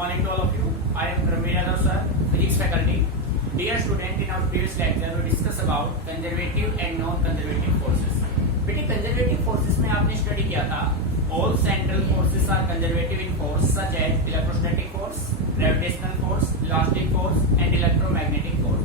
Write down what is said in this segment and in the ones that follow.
morning to all of you. I am Praveen Yadav sir, physics faculty. Dear student, in our previous lecture we discuss about conservative and non-conservative forces. बेटे conservative forces में आपने study किया था all central forces are conservative in force such as electrostatic force, gravitational force, elastic force and electromagnetic force.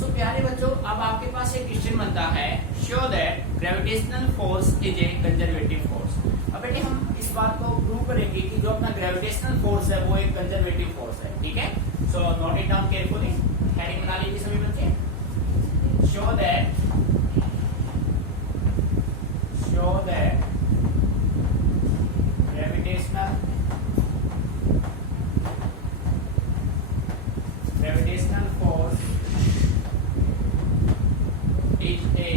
So प्यारे बच्चों, अब आपके पास एक क्वेश्चन बनता है show that gravitational force is a conservative force. अब बेटे हम इस बात को प्रूव करेंगे कि जो अपना ग्रेविटेशनल फोर्स है वो एक कंजर्वेटिव फोर्स है. ठीक है, so note it down carefully. Heading बना लीजिए सभी बच्चे. Show that gravitational force is a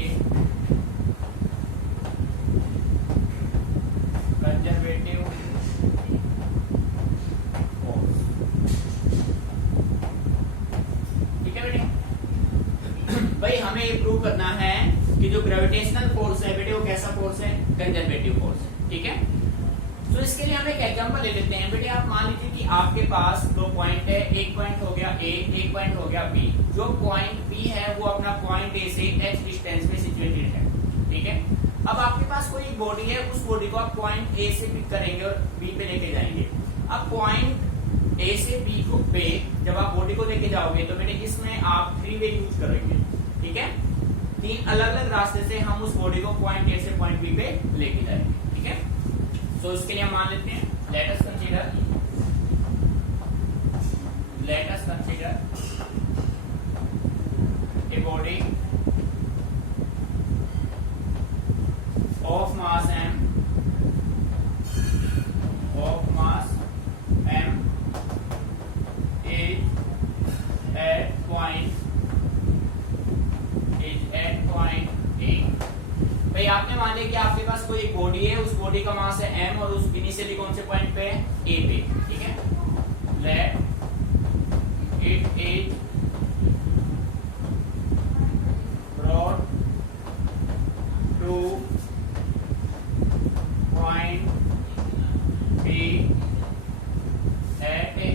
conservative force. ठीक है बेटे, भाई हमें ये प्रूव करना है कि जो ग्रेविटेशनल फोर्स है बेटे वो कैसा फोर्स है, कंजर्वेटिव फोर्स है. ठीक है, तो इसके लिए हम एक एग्जांपल ले लेते हैं. बेटे आप मान लीजिए कि आपके पास दो पॉइंट है, एक पॉइंट हो गया ए, एक पॉइंट हो गया बी. जो पॉइंट बी है वो अपना पॉइंट ए से h डिस्टेंस पे सिचुएटेड है. ठीक है, अब आपके पास कोई बॉडी है, उस बॉडी को आप पॉइंट ए से पिक करेंगे और बी पे लेके जाएंगे. अब पॉइंट ए से बी को पे जब आप बॉडी को लेके जाओगे तो बेटे इसमें आप 3 वे यूज करेंगे. ठीक है, 3 अलग अलग रास्ते से हम उस बॉडी को पॉइंट ए से पॉइंट बी पे लेके जाएंगे. ठीक है, तो इसके लिए हम मान लेते हैं let us consider a body of mass m is at point A. भाई आपने मान लिया कि आपके पास कोई एक बॉडी है, उस बॉडी का मास है m और उस इनिशियली कौन से पॉइंट पे है, A पे. ठीक है, let it is brought two point B at a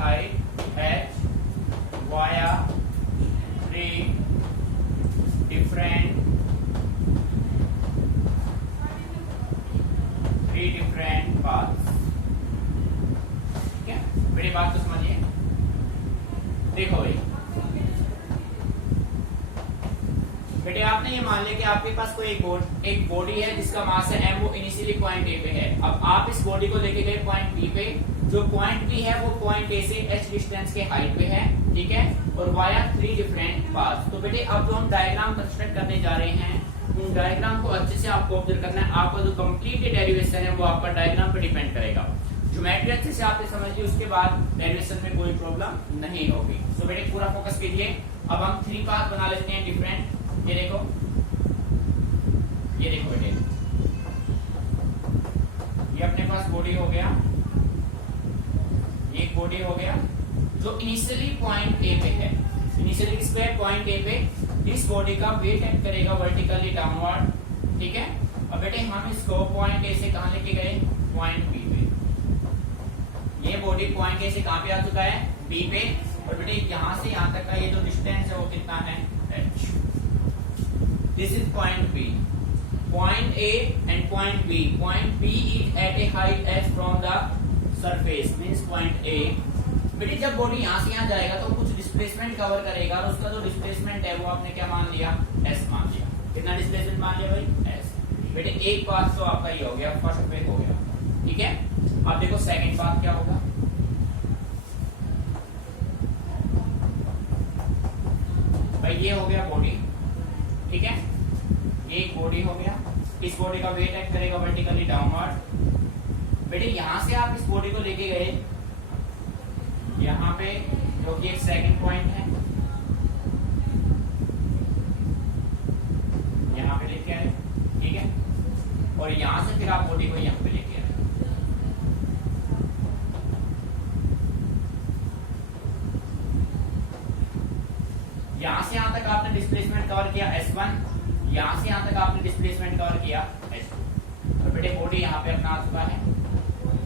height h via 3 different paths. ठीक है, मेरी बात तो समझिए. देखो भाई बेटे आपने ये मान लिया कि आपके पास कोई एक बॉडी है जिसका मास है m, वो इनिशियली पॉइंट ए पे है. अब आप इस बॉडी को लेके गए पॉइंट बी पे. जो पॉइंट बी है वो पॉइंट ए से h डिस्टेंस के हाइट पे है. ठीक है, और वाया 3 डिफरेंट पाथ्स. तो बेटे अब जो हम डायग्राम कंस्ट्रक्ट करने जा रहे हैं उन डायग्राम को अच्छे से आपको ऑब्जर्व करना है. आपका जो कंप्लीट डेरिवेशन है वो आपका डायग्राम पे डिपेंड करेगा. ज्योमेट्री अच्छे से आपने समझिए, उसके बाद डेरिवेशन में कोई प्रॉब्लम नहीं होगी. तो बेटे पूरा फोकस कीजिए. अब हम 3 पाथ बना लेते हैं डिफरेंट. ये देखो बेटे, ये अपने पास बॉडी हो गया, एक बॉडी हो गया जो इनिशियली पॉइंट ए पे है. इनिशियली किस पे है, पॉइंट ए पे. इस बॉडी का वेट एक्ट करेगा वर्टिकली डाउनवर्ड. ठीक है, अब बेटे हम इसको पॉइंट ए से कहां लेके गए, पॉइंट बी पे. ये बॉडी पॉइंट ए से कहां पे आ चुका है, बी पे. और बेटे यहां से यहां तक का ये जो डिस्टेंस है वो कितना है, h. This is point B. Point A and point B. Point B is at a height h from the surface, means point A. बेटे जब बॉडी यहां से यहां जाएगा तो कुछ डिस्प्लेसमेंट कवर करेगा और उसका जो डिस्प्लेसमेंट है वो आपने क्या मान लिया, s मान लिया. कितना डिस्प्लेसमेंट मान लिया भाई, s. बेटे एक पाथ तो आपका ये हो गया, फर्स्ट पे हो गया. ठीक है, अब देखो सेकंड पाथ क्या होगा. भाई ये हो गया बॉडी. ठीक है, ये एक बॉडी हो गया. इस बॉडी का वेट एक्ट करेगा वर्टिकली डाउनवर्ड. बेटे यहां से आप इस बॉडी को लेके गए यहाँ पे, जो कि एक सेकंड पॉइंट है, यहाँ पे लेके आए. ठीक है, और यहां से फिर आप बॉडी को यहाँ पे लेके आए. यहां से यहां तक आपने डिस्प्लेसमेंट कवर किया S1, यहां से यहां तक आपने डिस्प्लेसमेंट कवर किया S2. तो बेटे बॉडी यहाँ पे अपना आ चुका है.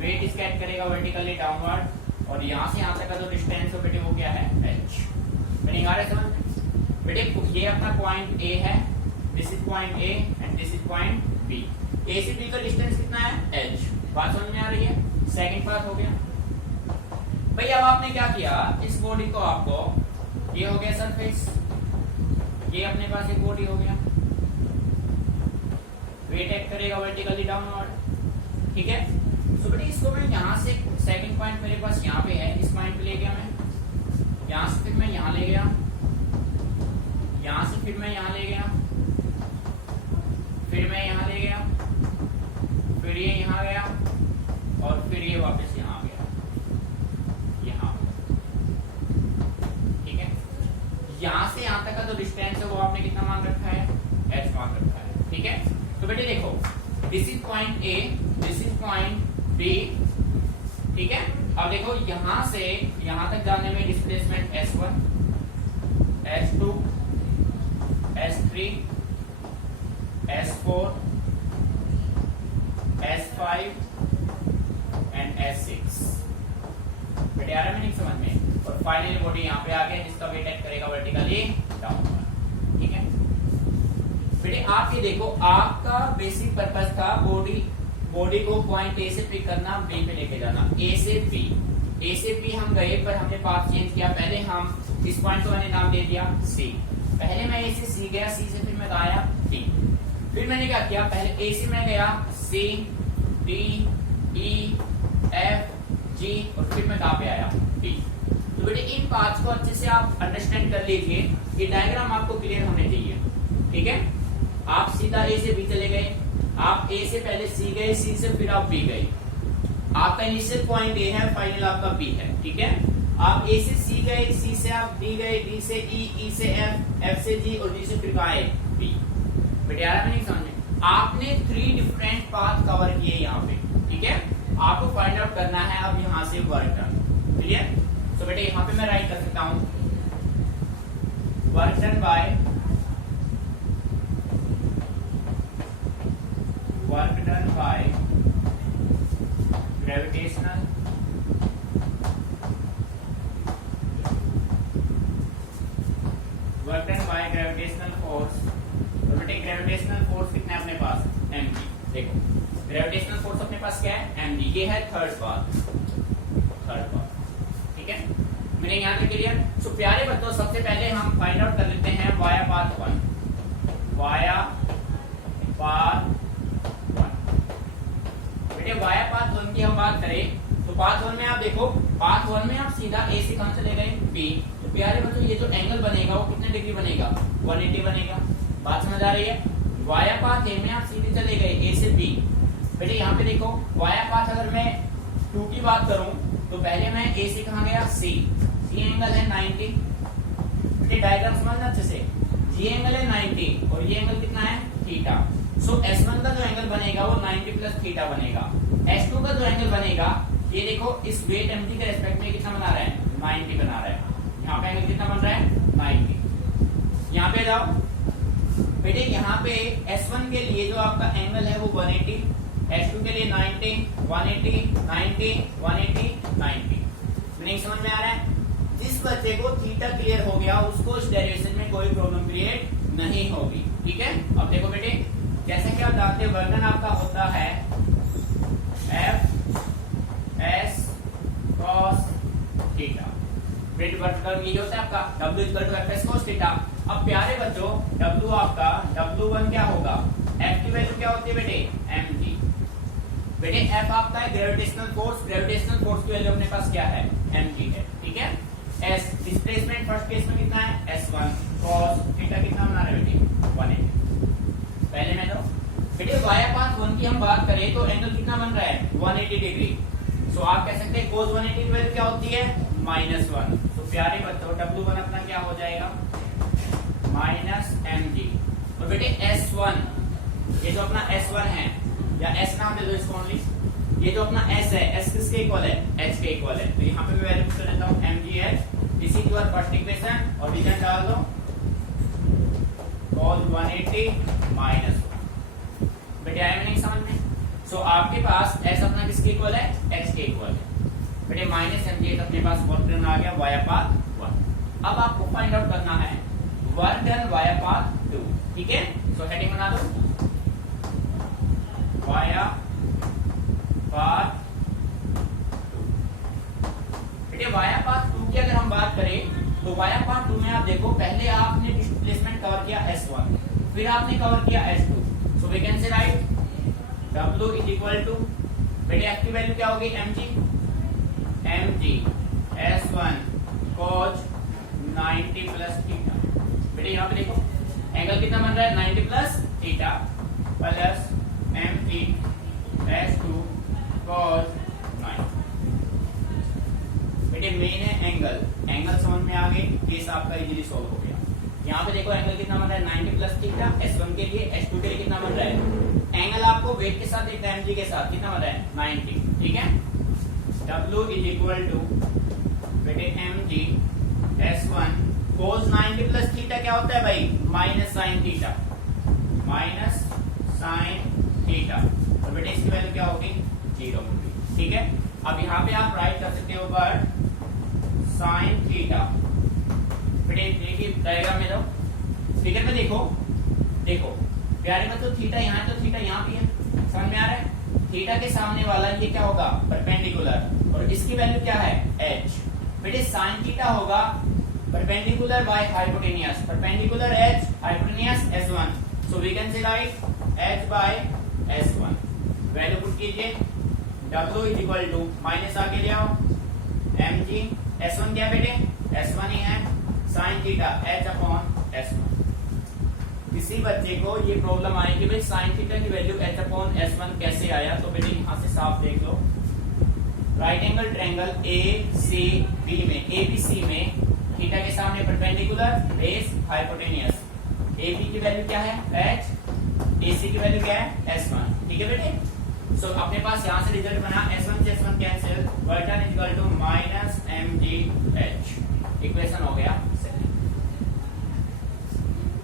वेट स्केट करेगा वर्टिकली डाउनवर्ड, और यहाँ से यहाँ तक का जो डिस्टेंस है बेटे वो क्या है h। मीनिंग आ रहा है समझ में बेटे? ये अपना पॉइंट A है, this is point A and this is point B। A से B का डिस्टेंस कितना है h। बात समझ में आ रही है? सेकंड पार्ट हो गया भाई। अब आपने क्या किया, इस बॉडी को आपको, ये हो गया सरफेस, ये अपने पास एक बॉडी हो गया, वेट एक्ट करेगा वर्टिकली डाउनवर्ड, ठीक है। सो बेटे इसको मैं यहाँ से सेकंड पॉइंट मेरे पास यहाँ पे है, इस पॉइंट पे ले गया मैं, यहाँ से फिर मैं यहाँ ले गया, यहाँ से फिर मैं यहाँ ले गया, फिर मैं यहाँ ले गया, फिर ये यहाँ गया, और फिर ये वापस यहाँ आ गया, यहाँ, ठीक है। यहाँ से यहाँ तक का जो डिस्टेंस है वो आपने कितना मान रखा है, h मान रखा है, ठीक है। तो बेटे देखो, this is point A, this is point B, ठीक है। अब देखो यहां से यहां तक जाने में displacement S1, S2, S3, S4, S5 and S6। बेटे आ रहा है नहीं समझ में? और फाइनली बॉडी यहाँ पे आ गया जिसका वेट एक्ट करेगा वर्टिकली डाउनवर्ड, ठीक है। बेटे आप ये देखो, आपका बेसिक पर्पस था बॉडी को पॉइंट A से पिक करना, B पे लेके जाना, A से B हम गए, पर हमने पाथ चेंज किया। पहले हम इस पॉइंट को मैंने नाम दे दिया C, पहले मैं A से C गया, C से फिर मैं आया D, फिर मैंने क्या किया, पहले A से मैं गया C, D, E, F, G, और फिर मैं कहाँ पे आया B। तो बेटे इन पाथ्स को अच्छे से आप अंडरस्टैंड कर लीजिए, ये डायग्राम आपको क्लियर होने चाहिए, ठीक है। आप सीधा A से B चले गए, आप A से पहले C गए, C से फिर आप B गए, आपका इनिशियल पॉइंट A है, फाइनल आपका B है, ठीक है। आप A से C गए, C से आप D गए, D से E, E से F, F से G, और G से फिर कहाँ है B। बेटे यार नहीं समझे? आपने 3 डिफरेंट पाथ कवर किए यहाँ पे, ठीक है। आपको फाइंड आउट करना है अब यहाँ से वर्क डन, क्लियर। तो बेटे यहाँ पे मैं राइट कर सकता हूँ work done by gravitational force. तो बेटे ग्रेविटेशनल फोर्स कितना है अपने पास, mg। देखो ग्रेविटेशनल फोर्स अपने पास क्या है, mg। ये है थर्ड पाथ, ठीक है। मैंने यहाँ पे क्लियर। सो प्यारे बच्चों, सबसे पहले हम फाइंड आउट कर लेते हैं वाया पाथ 1। वाया पाथ 1 की हम बात करें तो पाथ 1 में आप देखो, पाथ 1 में आप सीधा A से कहां चले गए B। तो प्यारे बच्चों ये जो एंगल बनेगा वो कितने डिग्री बनेगा, 180 बनेगा। बात समझ आ रही है? वाया पाथ A में आप सीधे चले गए A से B। बेटे यहाँ पे देखो, वाया पाथ अगर मैं 2 की बात करूं तो पहले मैं A से कहां गया C एंगल है 90। बेटे डायग्राम समझना अच्छे से, G एंगल है 90 और ये एंगल कितना है थीटा। सो S1 का जो एंगल बनेगा वो 90 प्लस थीटा बनेगा। S2 का जो एंगल बनेगा, ये देखो इस वेट mg के रेस्पेक्ट में कितना बना रहा है, 90 बना रहा है। यहाँ पे एंगल कितना बन रहा है, 90। यहाँ पे जाओ बेटे, यहाँ पे S1 के लिए जो आपका एंगल है वो 180, S2 के लिए 90, 180, 90, 180, 90। नहीं समझ में आ रहा है? जिस बच्चे को थीटा क्लियर हो गया उसको इस डेरिवेशन में कोई प्रॉब्लम क्रिएट नहीं होगी, ठीक है। अब देखो बेटे, जैसे कि आप जानते हैं वर्गन आपका होता है F S cos theta. Wait work ये होता है आपका W equal to F S cos theta. अब प्यारे बच्चों, W आपका W1 क्या होगा, F की वैल्यू क्या होती है बेटे, mg। बेटे F आपका है ग्रेविटेशनल फोर्स, ग्रेविटेशनल फोर्स की वैल्यू अपने पास क्या है, mg है, ठीक है। S डिस्प्लेसमेंट फर्स्ट केस में कितना है, S1 cos थीटा कितना बना रहे बेटे, 180। पहले में तो बेटे वाया पाथ 1 की हम बात करें तो एंगल कितना बन रहा है, 180 डिग्री। सो आप कह सकते हैं cos 180 की वैल्यू क्या होती है, -1। तो प्यारे बच्चों W1 अपना क्या हो जाएगा, -mg। और बेटे S1, ये जो अपना S1 है, या S नाम दे दो इसको ओनली, ये जो अपना S है, S किसके इक्वल है, H के इक्वल है। तो यहाँ पे मैं वैल्यू पुट कर देता हूँ mgh, this is your first equation, और डिवीजन डाल दो cos 180 -1। बेटे आया में नहीं समझ में? सो सो आपके पास एस अपना किसके इक्वल है, एच के इक्वल है बेटे। माइनस एम जी अपने पास वर्क डन आ गया वाया पाथ 1। अब आपको फाइंड आउट करना है वर्क डन वाया पाथ 2, ठीक है। सो हेडिंग बना दो वाया पाथ 2 बेटे। वाया पाथ 2 की अगर हम बात करें तो वाया पाथ 2 में आप देखो पहले आपने डिस्प्लेसमेंट कवर किया S1, फिर आपने कवर किया S2। So we can say write W is equal to बेटे F की वैल्यू क्या होगी mg S1 cos 90 plus theta. बेटे यहाँ पे देखो एंगल कितना बन रहा है 90 plus theta plus mg S2 cos 90। बेटे मेन है एंगल समझ में आ गई, केस आपका इजीली सॉल्व हो गया। यहाँ पे देखो एंगल कितना बन रहा है 90 प्लस थीटा S1 के लिए, S2 के लिए कितना बन रहा है, एंगल आपको वेट के साथ एक mg के साथ कितना बन रहा है 90, ठीक है। W इज इक्वल टू बेटे mg S1 cos 90 plus theta क्या होता है भाई minus sine theta, minus sine theta. और बेटे इसकी वैल्यू क्या होगी 0 होगी, ठीक है। अब यहाँ पे आप राइट कर सकते हो पर साइन थीटा। बेटे देखिए डायग्राम में दो फिगर में देखो प्यारे बच्चों थीटा यहाँ है तो थीटा यहाँ भी है, समझ में आ रहा है। थीटा के सामने वाला ये क्या होगा परपेंडिकुलर और इसकी वैल्यू क्या है h। बेटे साइन थीटा होगा perpendicular by hypotenuse, perpendicular h hypotenuse s1। So we can say write h by s1। Value put कीजिए w is equal to minus आगे ले आओ mg s1 क्या बेटे s1 ही है sine theta h upon s1। किसी बच्चे को ये प्रॉब्लम आई कि भाई साइन थीटा की वैल्यू h अपॉन s1 कैसे आया, तो बेटे यहाँ से साफ देख लो राइट एंगल ट्रायंगल ACB में ABC में थीटा के सामने परपेंडिकुलर बेस हाइपोटेनियस, AB की वैल्यू क्या है h, AC की वैल्यू क्या है s1, ठीक है बेटे। सो अपने पास यहाँ से रिजल्ट बना s1 से s1 cancel, work done is equal to minus mgh। Equation हो गया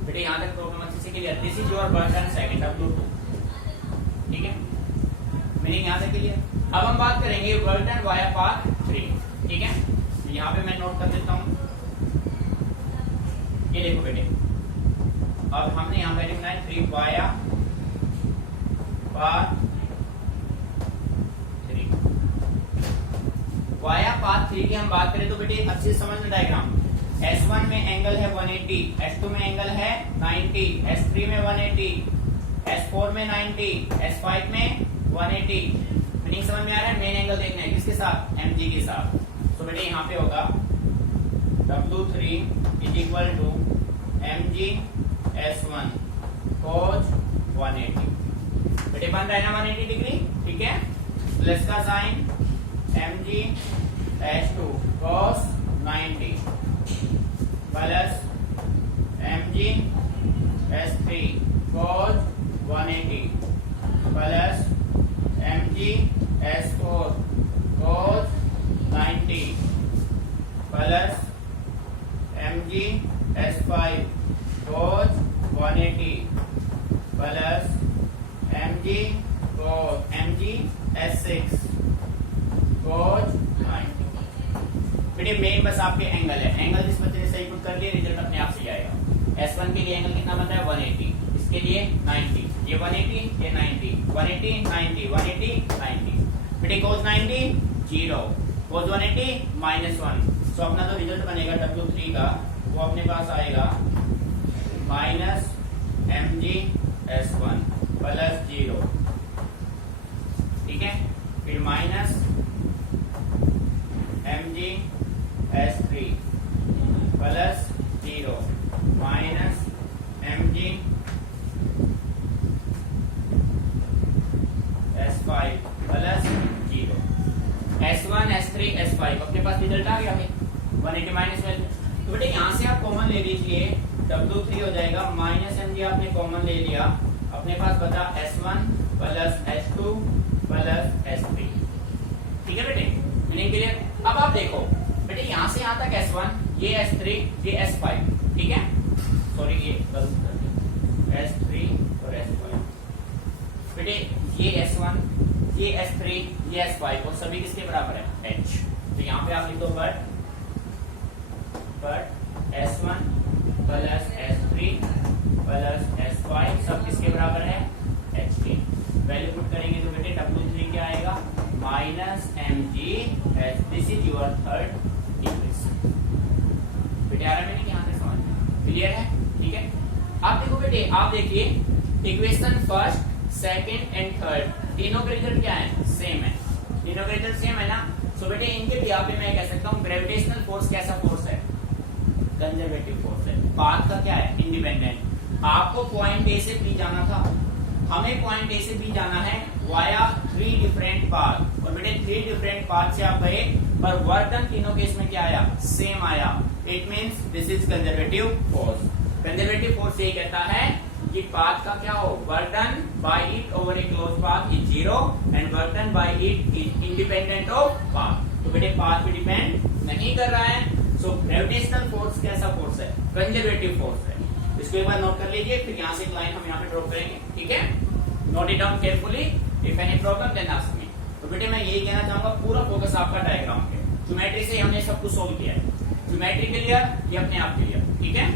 बेटे। यहाँ तक प्रॉब्लम अच्छे से clear. This is your work done second W2, ठीक है, मीनिंग यहाँ तक क्लियर। अब हम बात करेंगे वर्क डन वाया पाथ 3, ठीक है। यहाँ पे मैं नोट कर देता हूँ, ये देखो बेटे अब हमने यहाँ वैल्यू बनाई 3 वाया पाथ 3। वाया पाथ 3 की हम बात करें तो बेटे अच्छे से समझ लो डायग्राम। S1 में एंगल है 180, S2 में एंगल है 90, S3 में 180, S4 में 90, S5 में 180। मीनिंग समझ में आ रहा है। मेन एंगल देखना है किसके साथ mg के साथ। तो बेटे यहाँ पे होगा W3 is equal to mg S1 cos 180। बेटे बन रहा है ना 180 डिग्री, ठीक है। प्लस का sign mg S2 cos 90 plus mg S3 cos 180 plus mg S4 cos 90 plus mg S5 cos 180 plus mg S6 cos 90। बेटे मेन बस आपके एंगल है, एंगल जिस बच्चे ने सही पुट कर दिया रिजल्ट अपने आप से आएगा। S1 के लिए एंगल कितना बन रहा है 180, इसके लिए 90, ये 180 ये 90, 180 90 180 90। बेटे cos 90 0, cos 180 -1। सो अपना जो रिजल्ट बनेगा W3 का वो अपने पास आएगा माइनस mg S1 प्लस 0, ठीक है। फिर minus mg S3 plus 0 minus mg S5 plus 0। S1 S3 S5 अपने पास रिजल्ट आ गया है 180 माइनस में। तो बेटे यहाँ से आप कॉमन ले लीजिए, W3 हो जाएगा माइनस mg आपने कॉमन ले लिया, अपने पास बचा S1 plus S2 plus S3, ठीक है बेटे। Meaning clear. अब आप देखो बेटे यहाँ से यहाँ तक S1 ये S3 ये S5, ठीक है। सॉरी ये गलत कर दिया S3 और S5। बेटे ये S1, ये S3, ये S5 और सभी किसके बराबर है H। तो यहाँ पे आप लिख दो but S1 plus S3 plus S5 सब किसके बराबर है H के। वैल्यू पुट करेंगे तो बेटे W3 क्या आएगा minus mg। This is your third equation. बेटे आ रहा है मैंने यहाँ से समझ क्लियर है, ठीक है। अब देखो बेटे, आप देखिए equation first, second and third तीनों के रिजल्ट क्या है सेम है, तीनों के रिजल्ट सेम है ना। सो बेटे इनके भी आप मैं कह सकता हूँ ग्रेविटेशनल फोर्स कैसा फोर्स है कंजर्वेटिव फोर्स है। पाथ का क्या है इंडिपेंडेंट। आपको पॉइंट ए से बी जाना था, हमें पॉइंट ए से बी जाना है वाया 3 डिफरेंट पाथ और बेटे 3 डिफरेंट पाथ से आप गए पर वर्क डन तीनों केस में क्या आया सेम आया। It means this is conservative force. Conservative force ये कहता है कि पाथ का क्या हो work done by it over A close path is 0 and work done by it is independent of path. तो बेटे पाथ पे डिपेंड नहीं कर रहा है। सो ग्रेविटेशनल फोर्स कैसा फोर्स है कंजर्वेटिव फोर्स है। इसको एक बार नोट कर लीजिए, फिर यहाँ से एक लाइन हम यहाँ पे ड्रॉ करेंगे, ठीक है। Note it down carefully, if any problem then ask me. तो बेटे मैं यही कहना चाहूंगा पूरा फोकस आपका डायग्राम पे, ज्योमेट्री से हमने सब कुछ सोल्व किया है। ज्योमेट्री क्लियर, ये अपने आप क्लियर, ठीक है।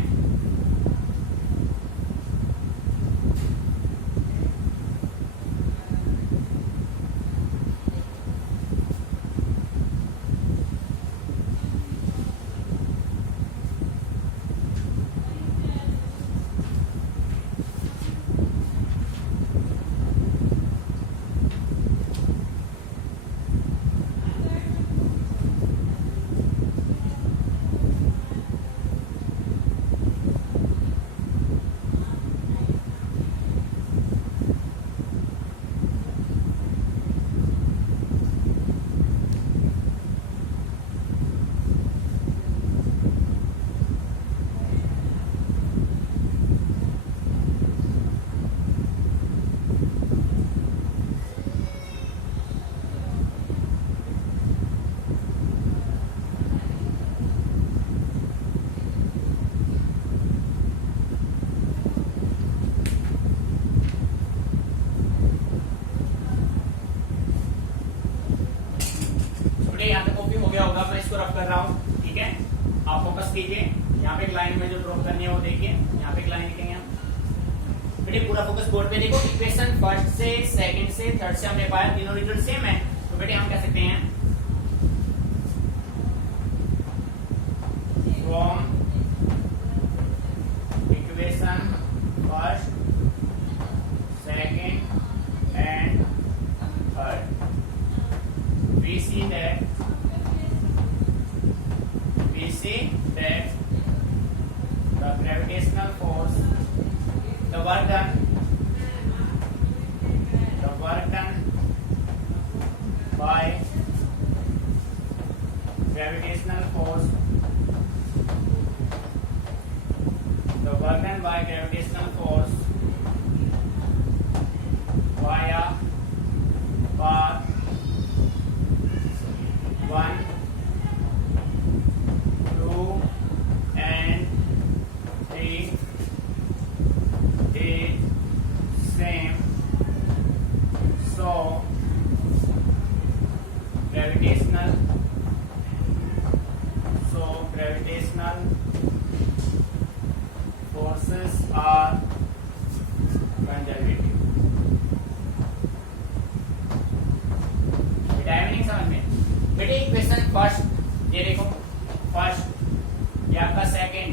रफ कर रहा हूँ, ठीक है। आप फोकस कीजिए, यहाँ पे एक लाइन में जो ड्रॉ करनी है वो देखिए, यहाँ पे एक लाइन लिखेंगे हम। बेटे पूरा फोकस बोर्ड पे देखो। इक्वेशन फर्स्ट से सेकंड से थर्ड से हमने पाया तीनों रिजल्ट सेम है। तो बेटे हम कह सकते हैं from equation first second and third we see that the gravitational force, the work done by gravitational force, the work done by gravitational force via path 1, 2 and 3 is same. So gravitational forces are conservative. Dimension समझ में बेटे। Equation first ये देखो, first ये आपका second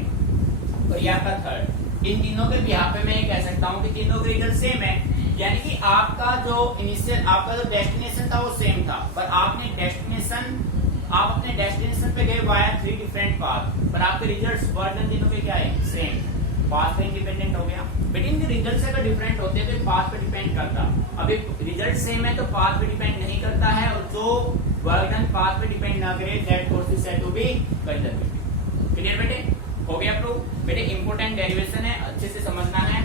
और ये आपका थर्ड, इन तीनों के बिहाफ पे मैं ये कह सकता हूँ कि तीनों के रिजल्ट सेम है। यानी कि आपका जो इनिशियल आपका जो डेस्टिनेशन था वो सेम था, पर आप अपने डेस्टिनेशन पे गए वाया 3 डिफरेंट पाथ, पर आपके रिजल्ट्स वर्डन तीनों के क्या है सेम। पाथ पे इंडिपेंडेंट हो गया। बट इनके रिजल्ट्स अगर डिफरेंट होते हैं तो पाथ पे डिपेंड करता। अभी रिजल्ट सेम है तो पाथ पे डिपेंड नहीं करता है, और जो वर्क डन पाथ पे डिपेंड ना करे that force is said to be conservative. Clear बेटे, हो गया प्रूव। बेटे इंपॉर्टेंट डेरिवेशन है, अच्छे से समझना है,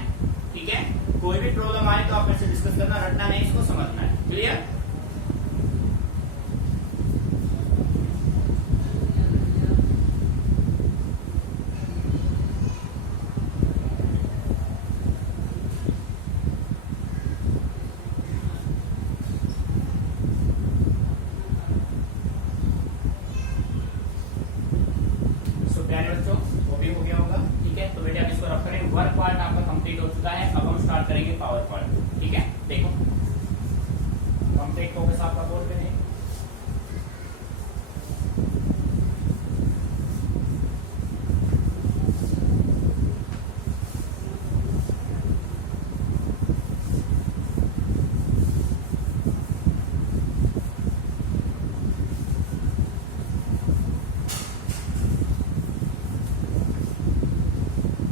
ठीक है। कोई भी प्रॉब्लम आए तो आप मेरे से डिस्कस करना, रटना नहीं, इसको समझना है। क्लियर। करेंगे पावर पॉइंट। ठीक है, देखो कंप्लीट फोकस आपका बोर्ड पे नहीं।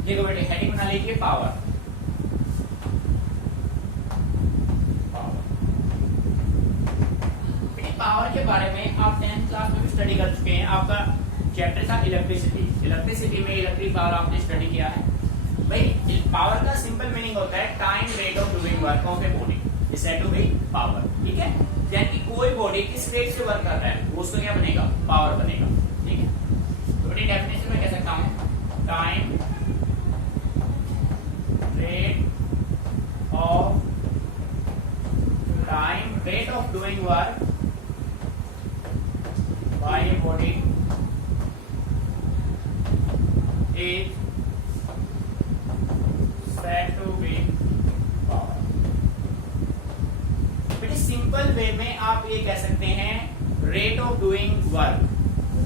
देखो बेटे हेडिंग बना लीजिए पावर। पावर के बारे में आप 10th क्लास में भी स्टडी कर चुके हैं। आपका चैप्टर था इलेक्ट्रिसिटी। इलेक्ट्रिसिटी में इलेक्ट्रिक पावर आपने स्टडी किया है। भाई पावर का सिंपल मीनिंग होता है time rate of doing work of a body is said to be power. ठीक है, यानी कि कोई बॉडी किस रेट से वर्क कर रहा है वो उसका क्या बनेगा, पावर बनेगा। ठीक है, तो बड़ी डेफिनेशन में कह सकता हूं time rate of doing work by a body is said to be power। बड़ी सिंपल वे में आप ये कह सकते हैं rate of doing work.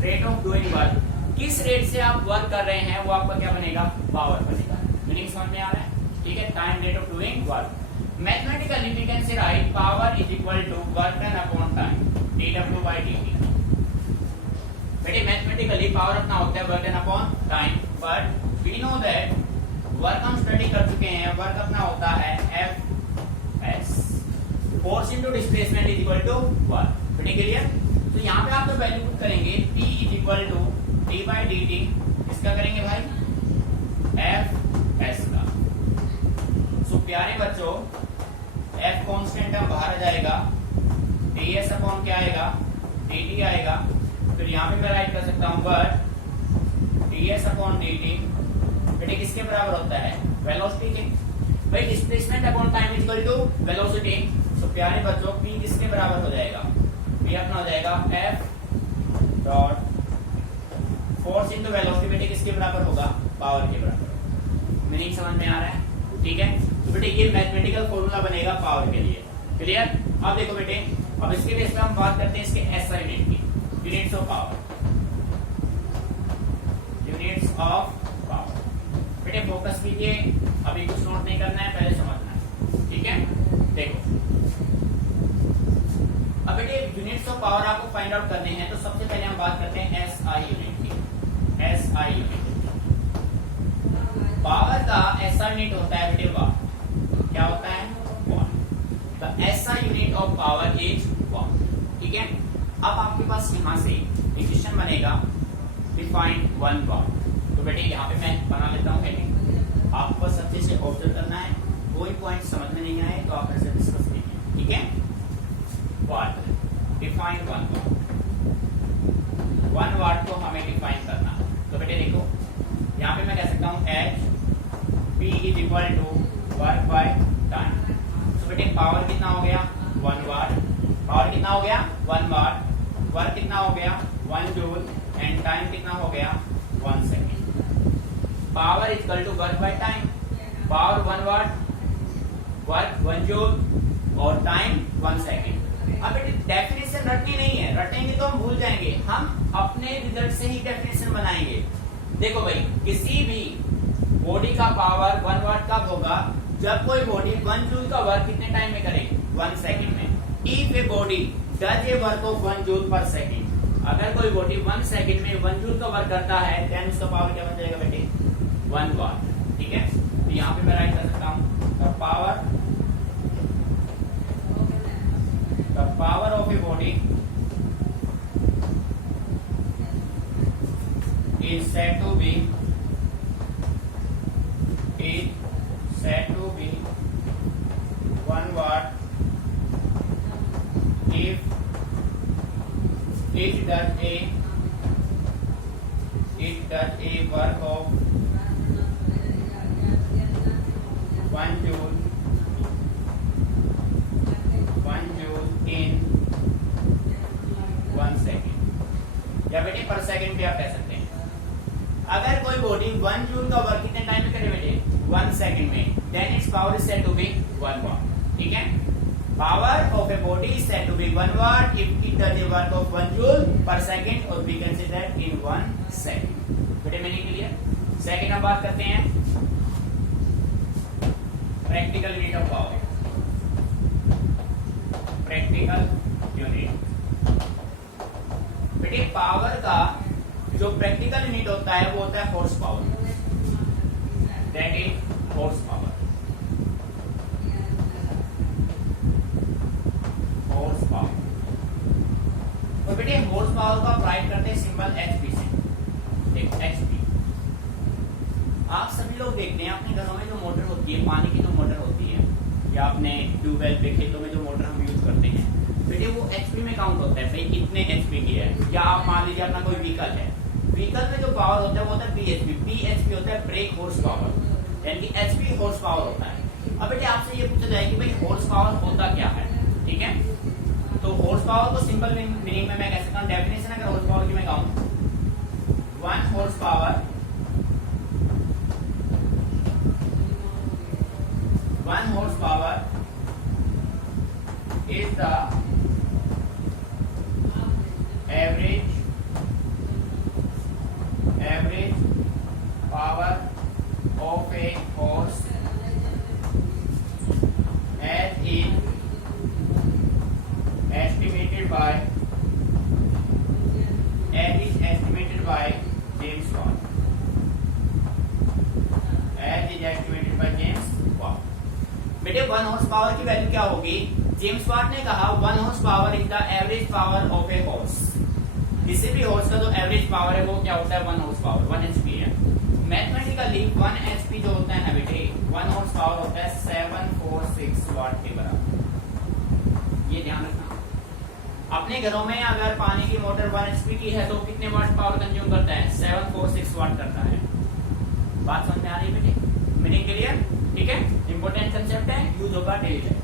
Rate of doing work, किस रेट से आप वर्क कर रहे हैं वो आपका क्या बनेगा, पावर बनेगा। मीनिंग समझ में आ रहा है? ठीक है, time rate of doing work. Mathematically we can say write power is equal to work done upon time dw by dt। बेटे मैथमेटिकली पावर अपना होता है work done upon time, but we know that work हम study कर चुके हैं, work अपना होता है Fs, force into displacement is equal to work. बेटे क्लियर? तो यहाँ पे आप तो वैल्यू पुट करेंगे T is equal to d by dt। इसका करेंगे भाई Fs का। सो प्यारे बच्चों F कांस्टेंट है बाहर आ जाएगा, ds अपॉन क्या आएगा, dt आएगा। फिर यहाँ पे मैं राइट कर सकता हूँ बट ds अपॉन dt बेटे किसके बराबर होता है, वेलोसिटी के। भाई displacement upon time is equal to velocity. So प्यारे बच्चों p किसके बराबर हो जाएगा, p अपना हो जाएगा F dot force into velocity बेटे किसके बराबर होगा, पावर के बराबर। मीनिंग समझ में आ रहा है? ठीक है, तो बेटे ये मैथमेटिकल फॉर्मूला बनेगा पावर के लिए। क्लियर? अब देखो बेटे, अब इसके बेस पे हम बात करते हैं इसके एसआई यूनिट की, units of power. Units of power बेटे फोकस कीजिए, अभी कुछ नोट नहीं करना है, पहले समझना है। ठीक है, देखो अब बेटे यूनिट्स ऑफ पावर आपको फाइंड आउट करने हैं, तो सबसे पहले हम बात करते हैं एसआई यूनिट की। एसआई यूनिट पावर का एसआई यूनिट होता है बेटे वाट। क्या होता है, watt. The SI unit of power is watt. ठीक है, अब आपके पास यहां से इक्वेशन बनेगा डिफाइन 1 वाट। तो बेटे यहाँ पे मैं बना लेता हूँ हेडिंग, आपको बस अच्छे से ऑब्जर्व करना है, कोई पॉइंट समझ में नहीं आए तो आप ऐसे डिस्कस कीजिए। ठीक है, वाट डिफाइन 1 वाट। 1 वाट को हमें डिफाइन करना। तो बेटे देखो यहाँ पे मैं कह सकता हूँ H P is equal to work by time. तो बेटे पावर कितना हो गया, 1 वाट। पावर कितना हो गया, 1 वाट। वर्क कितना हो गया, 1 जूल। एंड टाइम कितना हो गया, 1 second. Power is equal to work by time. Power 1 watt, work 1 joule और टाइम 1 सेकेंड। अब बेटे डेफिनेशन रटनी नहीं है, रटेंगे तो हम भूल जाएंगे, हम अपने रिजल्ट से ही डेफिनेशन बनाएंगे। देखो भाई किसी भी बॉडी का पावर 1 वाट कब होगा, जब कोई बॉडी 1 जूल का वर्क कितने टाइम में करे, 1 सेकंड में। If a body does a work of 1 joule पर सेकंड, अगर कोई बॉडी 1 सेकंड में 1 जूल का वर्क करता है देन उसका पावर क्या बन जाएगा बेटे, 1 वाट। ठीक है, तो यहाँ पे मैं राइट कर सकता हूँ the power of a body is said to be 1 watt if it does a work of 1 joule in 1 second, या बेटे पर सेकंड भी आप कह सकते हैं। अगर कोई बॉडी 1 जूल का वर्क कितने टाइम में करे बेटे, 1 सेकंड में, then it's power is said to be 1 watt. ठीक है, power of a body is said to be 1 watt if it does a work of 1 joule per second, or we can say that in 1 second. बेटे मैंने clear. Second हम बात करते हैं practical unit of power. Practical unit बेटे power का जो practical unit होता है वो होता है horse power. That is horse power. Horse power. और बेटे हॉर्स पावर का राइट करते हैं सिंबल एचपी से. देखो एचपी. आप सभी लोग देखते हैं अपने घरों में जो मोटर होती है, पानी की जो मोटर होती है, या अपने ट्यूबवेल पे खेतों में जो मोटर हम यूज करते हैं बेटे वो एचपी में काउंट होता है. भाई कितने एचपी की है. या आप मान लीजिए अपना कोई व्हीकल है, व्हीकल में जो पावर होता है वो होता है बीएचपी. बीएचपी होता है ब्रेक हॉर्स पावर, यानी कि एचपी हॉर्स पावर होता है. अब बेटे आपसे ये पूछा जाए कि भाई हॉर्स पावर होता क्या है. ठीक है, तो हॉर्स पावर को सिंपल मीनिंग में मैं कह सकता हूँ, डेफिनेशन अगर हॉर्स पावर की मैं कहूँ, 1 horse power, 1 horse power is the average power of a horse as is estimated by James Watt. बेटे 1 हॉर्स पावर की वैल्यू क्या होगी. जेम्स वाट ने कहा 1 horse power is the average power of a horse. किसी भी horse का जो एवरेज पावर है वो क्या होता है 1 हॉर्स पावर, 1 एचपी है. मैथमेटिकली 1 एचपी जो होता है ना बेटे, 1 हॉर्स पावर होता है 746 वाट के बराबर. ये ध्यान रखना. अपने घरों में अगर पानी की मोटर 1 एचपी की है तो कितने वाट पावर कंज्यूम करता है, 746 वाट करता है. बात समझ में आ रही है बेटे. Meaning clear. ठीक है, इंपॉर्टेंट कंसेप्ट है, यूज होगा डेली लाइफ.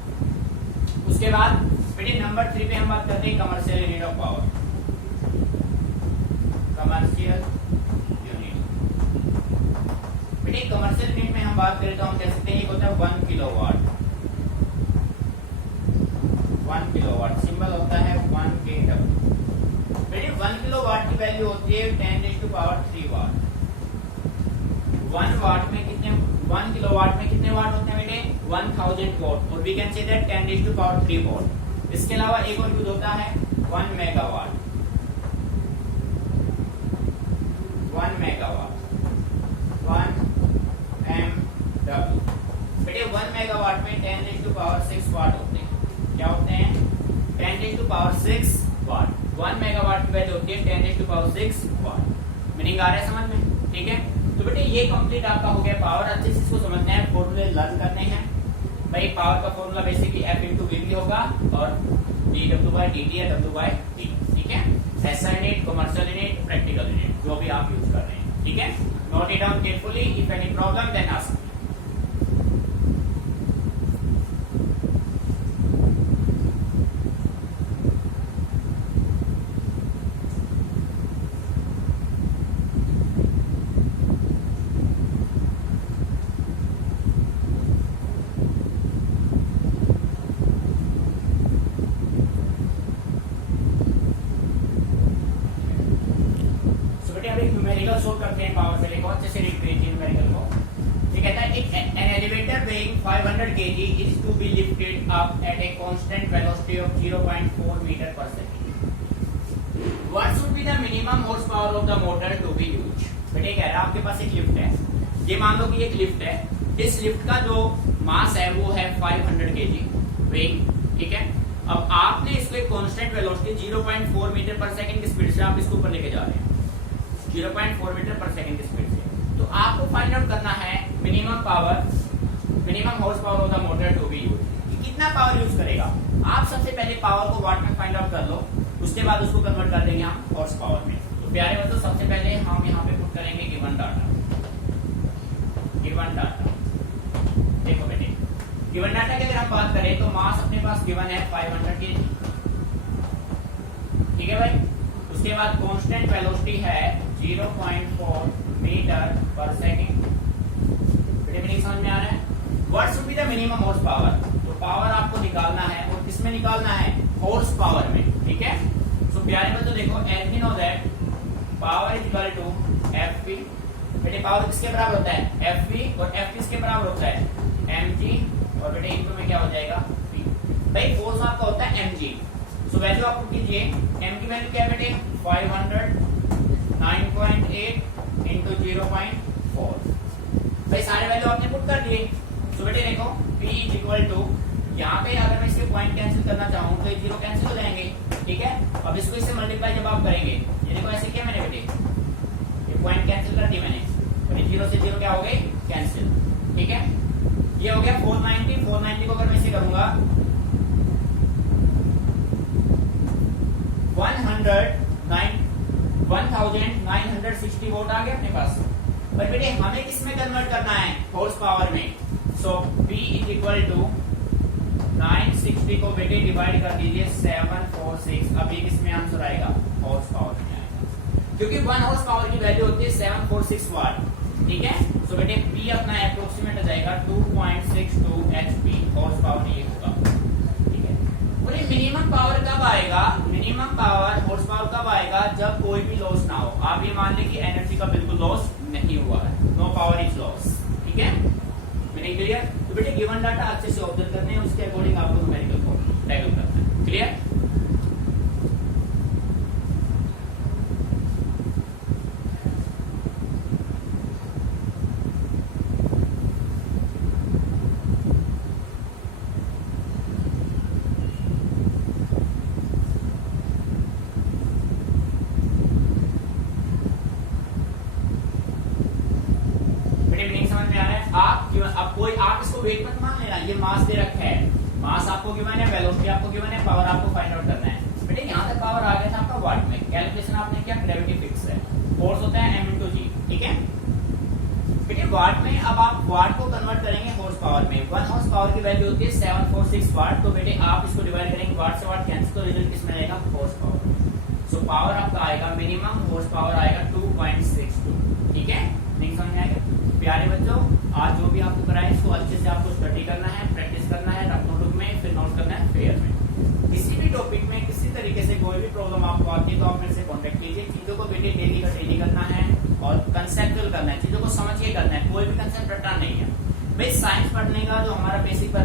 उसके बाद बेटे नंबर 3 पे हम बात करते हैं commercial unit of power. Commercial unit बेटे कमर्शियल यूनिट में हम बात करें तो हम कह सकते हैं ये होता है 1 किलोवाट. 1 किलोवाट सिंबल होता है 1 kW. बेटे 1 किलोवाट की वैल्यू होती है 10⁻³ वाट. 1 वाट में कितने, 1 किलोवाट में कितने वाट होते हैं बेटे, 1000 वाट. और वी कैन से दैट 10⁻³ वाट. इसके अलावा एक और यूज होता है 1 मेगावाट. 1 megawatt, 1 MW. बेटे 1 मेगावाट में 10⁻6 वाट होते हैं. क्या होते हैं, 10⁻6 वाट. 1 मेगावाट की वैल्यू होती है 10⁻6 वाट. मीनिंग आ रहा है समझ में. ठीक है, तो बेटे ये कंप्लीट आपका हो गया पावर. अच्छे से इसको समझना है, फॉर्मूले लर्न करने हैं. भाई पावर का फॉर्मूला बेसिकली F/V होगा और dW/dt या W/d. ठीक है, ऐसा unit, commercial unit, practical unit जो भी आप यूज कर रहे हैं. ठीक है, note it down carefully. If any problem then ask. Numerical solve करते हैं पावर से. देखो अच्छे से रीड कीजिए न्यूमेरिकल को. ये कहता है an elevator weighing 500 kg is to be lifted up at a constant velocity of 0.4 metre per second. What should be the minimum horse power of the motor to be used. बेटे कह रहा है आपके पास एक लिफ्ट है. ये मान लो कि एक लिफ्ट है. इस लिफ्ट का जो मास है वो है 500 kg वेइंग. ठीक है, अब आपने इसको एक constant velocity 0.4 metre per second की स्पीड से आप इसको ऊपर लेके जा रहे हैं, 0.4 मीटर पर सेकंड की स्पीड से. तो आपको फाइंड आउट करना है minimum power, minimum horse power of the motor to be used. कितना पावर यूज करेगा. आप सबसे पहले पावर को वाट में फाइंड आउट कर लो, उसके बाद उसको कन्वर्ट कर देंगे हम हॉर्स पावर में. तो प्यारे बच्चों सबसे पहले हम यहाँ पे पुट करेंगे गिवन डाटा. गिवन डाटा देखो बेटे, गिवन डाटा की अगर हम बात करें तो मास अपने पास गिवन है 500 kg. ठीक है भाई. उसके बाद कांस्टेंट वेलोसिटी है 0.4 मीटर पर सेकंड. मीनिंग समझ में आ रहा है. What should be the minimum horse power, तो पावर आपको निकालना है और किसमें निकालना है, हॉर्स पावर में, ठीक है। सो प्यारे बच्चों देखो, as we know that power is equal to FP, बेटे पावर किसके बराबर होता है, एफपी, और एफ किसके बराबर होता है, एमजी, और बेटे इनपुट में क्या हो जाएगा, पी। भाई फोर्स आपका होता है एमजी, सो वैल्यू आप पुट कीजिए, एम की वैल्यू क्या है बेटे 500 9.8 इंटू 0.4, भाई सारे वैल्यू आपने पुट कर दिए। सो बेटे देखो P इज इक्वल टू, यहाँ पे अगर मैं इसके पॉइंट कैंसिल करना चाहूँ तो ये जीरो कैंसिल हो जाएंगे, ठीक है। अब इसको इससे मल्टीप्लाई जब आप करेंगे, ये देखो ऐसे किया मैंने बेटे, ये पॉइंट कैंसिल कर दी मैंने, और ये जीरो से जीरो क्या हो गए, कैंसिल, ठीक है। ये हो गया 490, 490 को अगर मैं इसे करूंगा 1960 वोल्ट आ गया अपने पास। पर बेटे हमें किसमें कन्वर्ट करना है, हॉर्स पावर में। सो P इज इक्वल टू 960 को बेटे डिवाइड कर दीजिए 746, अब ये किसमें आंसर आएगा, हॉर्स पावर में आएगा, क्योंकि 1 हॉर्स पावर की वैल्यू होती है 746 वाट, ठीक है। सो बेटे P अपना अप्रोक्सीमेट हो जाएगा 2.62 HP, हॉर्स पावर ये होगा, ठीक है। और ये मिनिमम पावर कब आएगा, मिनिमम पावर हॉर्स पावर कब आएगा, जब कोई भी लॉस ना हो। आप ये मान लें कि एनर्जी का बिल्कुल लॉस नहीं हुआ है, नो पावर इज लॉस, ठीक है। मैंने क्लियर, तो बेटे गिवन डाटा अच्छे से ऑब्जर्व करने हैं, उसके अकॉर्डिंग आपको न्यूमेरिकल फॉर्म टैकल करना है, क्लियर। अब कोई आप इसको वेट मत मान लेना, ये मास दे रखा है, मास आपको गिवन है, वेलोसिटी आपको गिवन है, पावर आपको फाइंड आउट करना है। बेटे यहाँ तक पावर आ गया था आपका वाट में, कैलकुलेशन आपने किया, ग्रेविटी फिक्स है, फोर्स होता है m इंटू जी, ठीक है। बेटे वाट में अब आप वाट को कन्वर्ट करेंगे हॉर्स पावर में, 1 हॉर्स पावर की वैल्यू होती है 746 वाट, तो बेटे आप इसको डिवाइड करेंगे वाट से वाट कैंसिल, तो रिजल्ट किसमें आएगा, हॉर्स पावर। सो पावर आपका आएगा, मिनिमम हॉर्स पावर आएगा 2.62, ठीक है। नहीं समझ में आएगा प्यारे बच्चों, आज जो भी आपको कराए इसको अच्छे से आपको स्टडी करना है, प्रैक्टिस करना है, रफ नोटबुक में, फिर नोट करना है फेयर में। किसी भी टॉपिक में किसी तरीके से कोई भी प्रॉब्लम आपको आती है तो आप मेरे से कांटेक्ट कीजिए। चीजों को बेटे डेली का डेली करना है और कंसेप्चुअल करना है, चीजों को समझ के करना है, कोई भी कंसेप्ट रटना नहीं है। भाई साइंस पढ़ने का जो हमारा बेसिक पर्पस